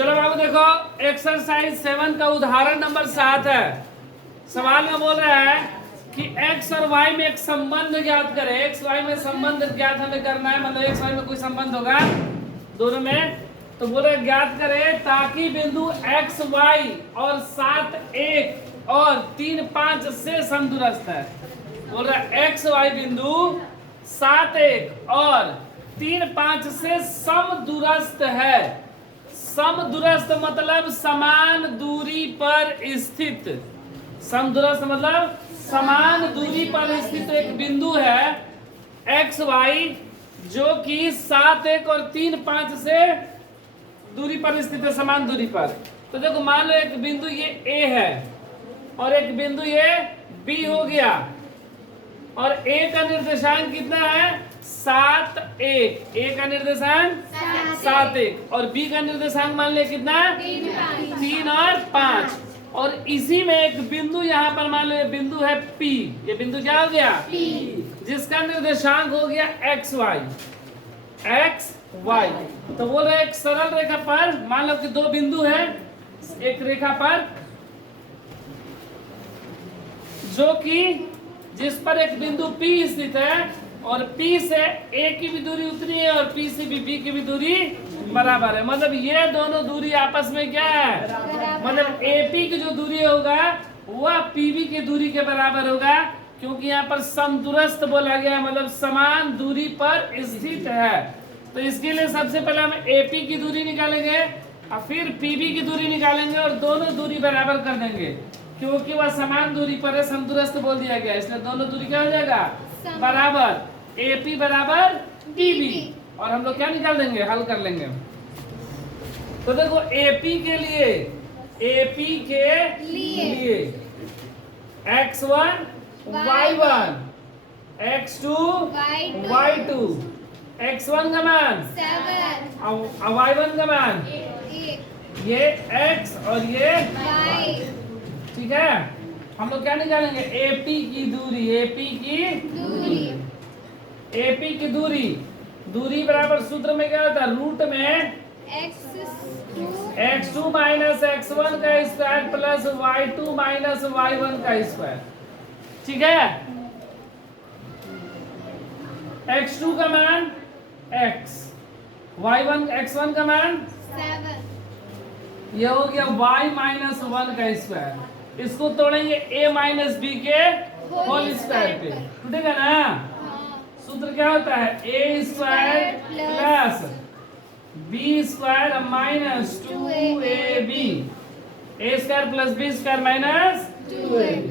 चलो बाबू देखो एक्सरसाइज 7 का उदाहरण नंबर 7 है। सवाल में बोल रहा है कि x और y में एक संबंध ज्ञात करें। x y में संबंध ज्ञात हमें करना है, मतलब x y में कोई संबंध होगा दोनों में, तो बोल रहे ज्ञात करें ताकि बिंदु x y और 7 1 और 3 5 से समदूरस्थ है। बोल रहा x y बिंदु 7 1 और 3 5 से समदूरस्थ है। समदूरस्थ मतलब समान दूरी पर स्थित। समदूरस्थ मतलब समान दूरी पर स्थित एक बिंदु है एक्स वाई जो कि 7 1 और 3 5 से दूरी पर स्थित है, समान दूरी पर। तो देखो मान लो एक बिंदु ये ए है और एक बिंदु ये बी हो गया, और ए का निर्देशांक कितना है 7 1। ए का निर्देशांक 7 1 और बी का निर्देशांक मान ले कितना 3 और 5। और इसी में एक बिंदु यहाँ पर मान लो बिंदु है P। ये बिंदु क्या हो गया P, जिसका निर्देशांक हो गया एक्स वाई। तो बोल रहे एक सरल रेखा पर मान लो कि दो बिंदु है एक रेखा पर, जो कि जिस पर एक बिंदु P स्थित है और P से A की भी दूरी उतनी है और P से भी B की भी दूरी बराबर है। मतलब ये दोनों दूरी आपस में क्या है, मतलब AP की जो दूरी होगा वह PB की दूरी के बराबर होगा, क्योंकि यहाँ पर समदूरस्थ बोला गया है, मतलब समान दूरी पर स्थित है। तो इसके लिए सबसे पहले हम AP की दूरी निकालेंगे और फिर PB की दूरी निकालेंगे और दोनों दूरी बराबर कर देंगे, क्योंकि वह समान दूरी पर है, समदूरस्थ बोल दिया गया, इसलिए दोनों दूरी क्या हो जाएगा बराबर। AP बराबर PB और हम लोग क्या निकाल देंगे, हल कर लेंगे। तो देखो AP के लिए x1 y1 x2 y2 x1 का मान 7 और y1 का मान 1। ये x और ये y, ठीक है। हम लोग क्या निकालेंगे AP की दूरी बराबर सूत्र में क्या होता है, रूट में x2 माइनस x1 का square plus y2 minus y1 का स्क्वायर, ठीक है। x2 का मान x, x1 का मान 7, यह हो गया y माइनस 1 का स्क्वायर। इसको तोड़ेंगे a माइनस बी के होल स्क्वायर पे, टूटेगा ना। सूत्र क्या होता है a square plus b square minus 2ab, a square plus b square minus 2ab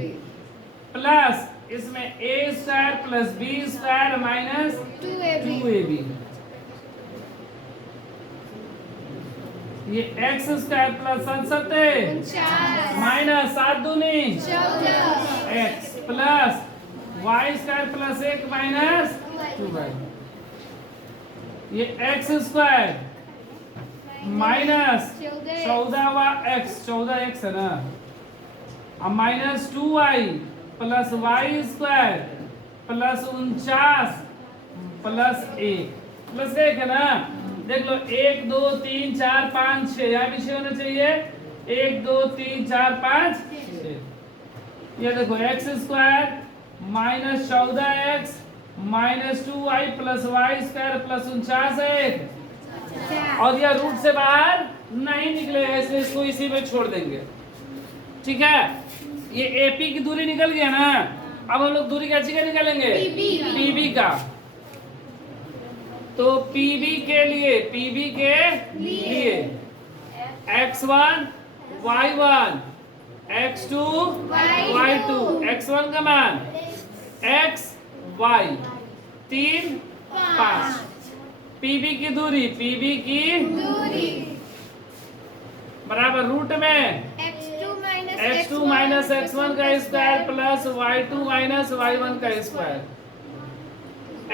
plus इसमें a square plus b square minus 2ab। ये x स्क्वायर प्लस 7 माइनस 7 दूनी x plus y square plus 1 minus 2y। ये x square minus 14 x है ना, अब minus 2y plus y square plus 49 plus 1 है ना। देख लो 1 2 3 4 5 6, यहाँ भी 6 होना चाहिए। 1 2 3 4 5 6। ये देखो x square minus 14x minus 2y plus y square plus 49 है, और यह रूट से बाहर नहीं निकलेगा, इसलिए इसको इसी में छोड़ देंगे, ठीक है। ये AP की दूरी निकल गया ना। अब हम लोग दूरी कैसी का निकालेंगे PB का। तो PB के लिए x1 y1 x2 y2 x1 का मान x y 3 5। PB की दूरी बराबर रूट में x2 माइनस x1 का square plus y2 minus y1 का स्क्वायर।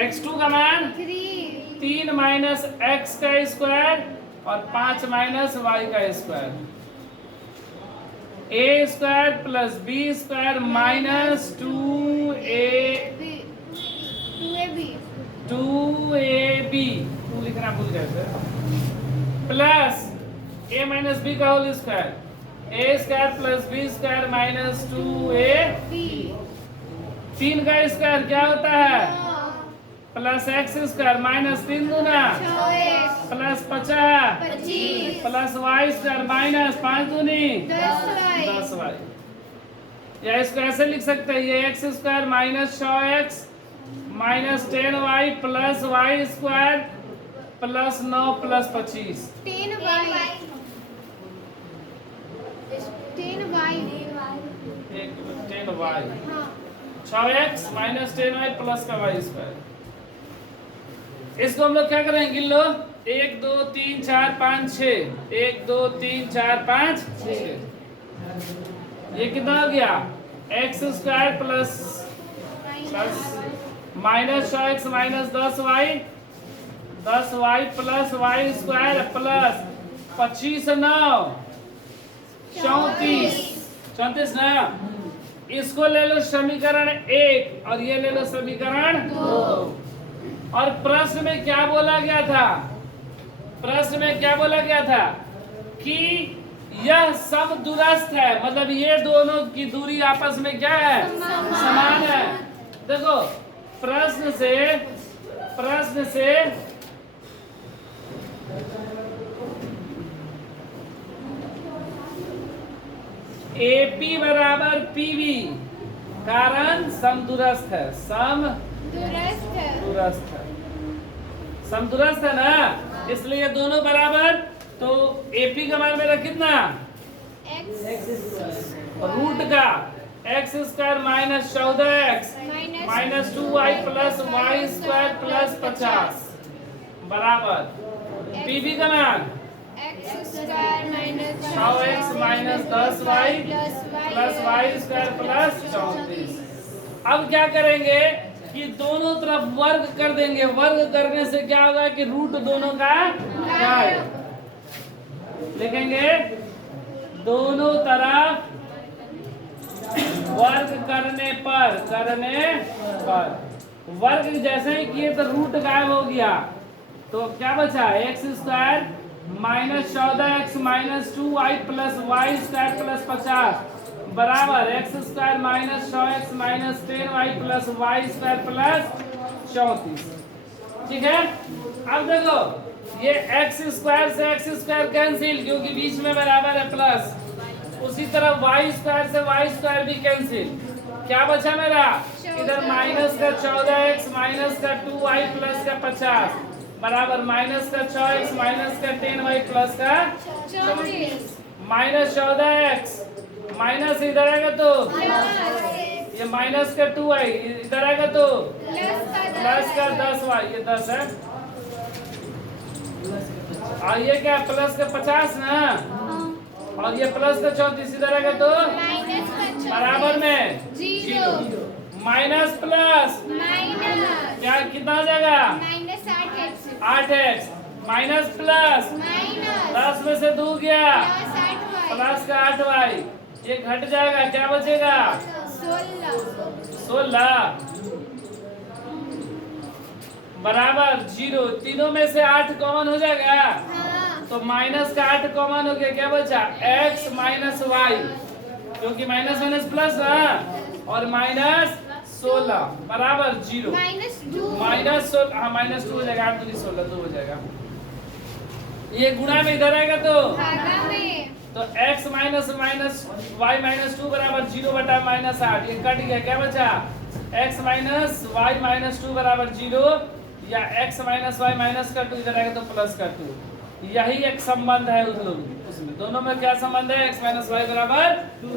x2 का मान 3 माइनस x का स्क्वायर और 5 माइनस y का square. a square plus b square minus 2ab लिखना भूल गए थे, प्लस ए माइनस बी का whole square, a square plus b square minus 2a, 3 का स्क्वायर क्या होता है प्लस एक्स स्क्वायर माइनस 3 दूना plus 50 plus y square minus 5 दूनी 10y। या इसको ऐसे लिख सकते हैं, ये x square minus 100x minus 10y plus y square plus 9 plus 25 10y 6x minus 10y plus का वाई स्क्वायर। इसको हम लोग क्या करेंगे, गिन लो 1 2 3 4 5 6, 1 2 3 4 5 6, ये कितना हो गया x square plus minus 6x minus 10y plus y square plus 25 9 34 ना। इसको ले लो समीकरण 1 और ये ले लो समीकरण 2। और प्रश्न में क्या बोला गया था, प्रश्न में क्या बोला गया था कि यह समदूरस्थ है, मतलब ये दोनों की दूरी आपस में क्या है समान है। देखो प्रश्न से AP बराबर PB, कारण समदूरस्थ है, समदूरस्थ है ना, इसलिए दोनों बराबर। तो AP का मान मेरा कितना रूट का x square minus 14x minus 2y plus y square plus 50 बराबर PB का मान 6x minus 10y plus y square plus 34। अब क्या करेंगे कि दोनों तरफ वर्ग कर देंगे, वर्ग करने से क्या होगा कि रूट दोनों का क्या है, लिखेंगे दोनों तरफ वर्ग करने पर वर्ग जैसे ही किए तो रूट गायब हो गया, तो क्या बचा x square minus 14x minus 2y plus y square plus 50 बराबर x square minus 6x minus 10y plus y square plus 34। ठीक है, अब देखो ये एक्स स्क्वायर से एक्स स्क्वायर कैंसिल क्योंकि बीच में बराबर है प्लस, उसी तरह वाई स्क्वायर से वाई स्क्वायर भी कैंसिल। क्या बचा मेरा इधर माइनस का 14x माइनस का 2y प्लस का 50 बराबर माइनस का 6x माइनस का 10y प्लस का 34 माइनस 14x माइनस इधर आएगा तो ये माइनस का 2y इधर आएगा तो प्लस का 10y, ये 10 है और ये क्या प्लस का 50 ना, और ये प्लस का 34 इधर आएगा तो बराबर में 0 माइनस प्लस क्या कितना हो जाएगा 8x माइनस प्लस 10 में से 2 गया प्लस का 8y, ये घट जाएगा, क्या बचेगा 16 बराबर 0। तीनों में से 8 कॉमन हो जाएगा, तो माइनस का 8 कॉमन हो गया, क्या बचा x माइनस वाई क्योंकि माइनस माइनस प्लस है और माइनस 16 बराबर 0 माइनस 16 हाँ माइनस 2 हो जाएगा, 8 दूनी 16 2 हो जाएगा। ये गुणा में इधर आएगा तो x minus minus y minus 2 बराबर 0 बटा माइनस 8, ये कट गया, क्या बचा x माइनस वाई माइनस 2 बराबर 0 या x माइनस वाई माइनस का 2 इधर आएगा तो प्लस का 2। यही एक संबंध है उसमें दोनों में क्या संबंध है x माइनस वाई बराबर 2।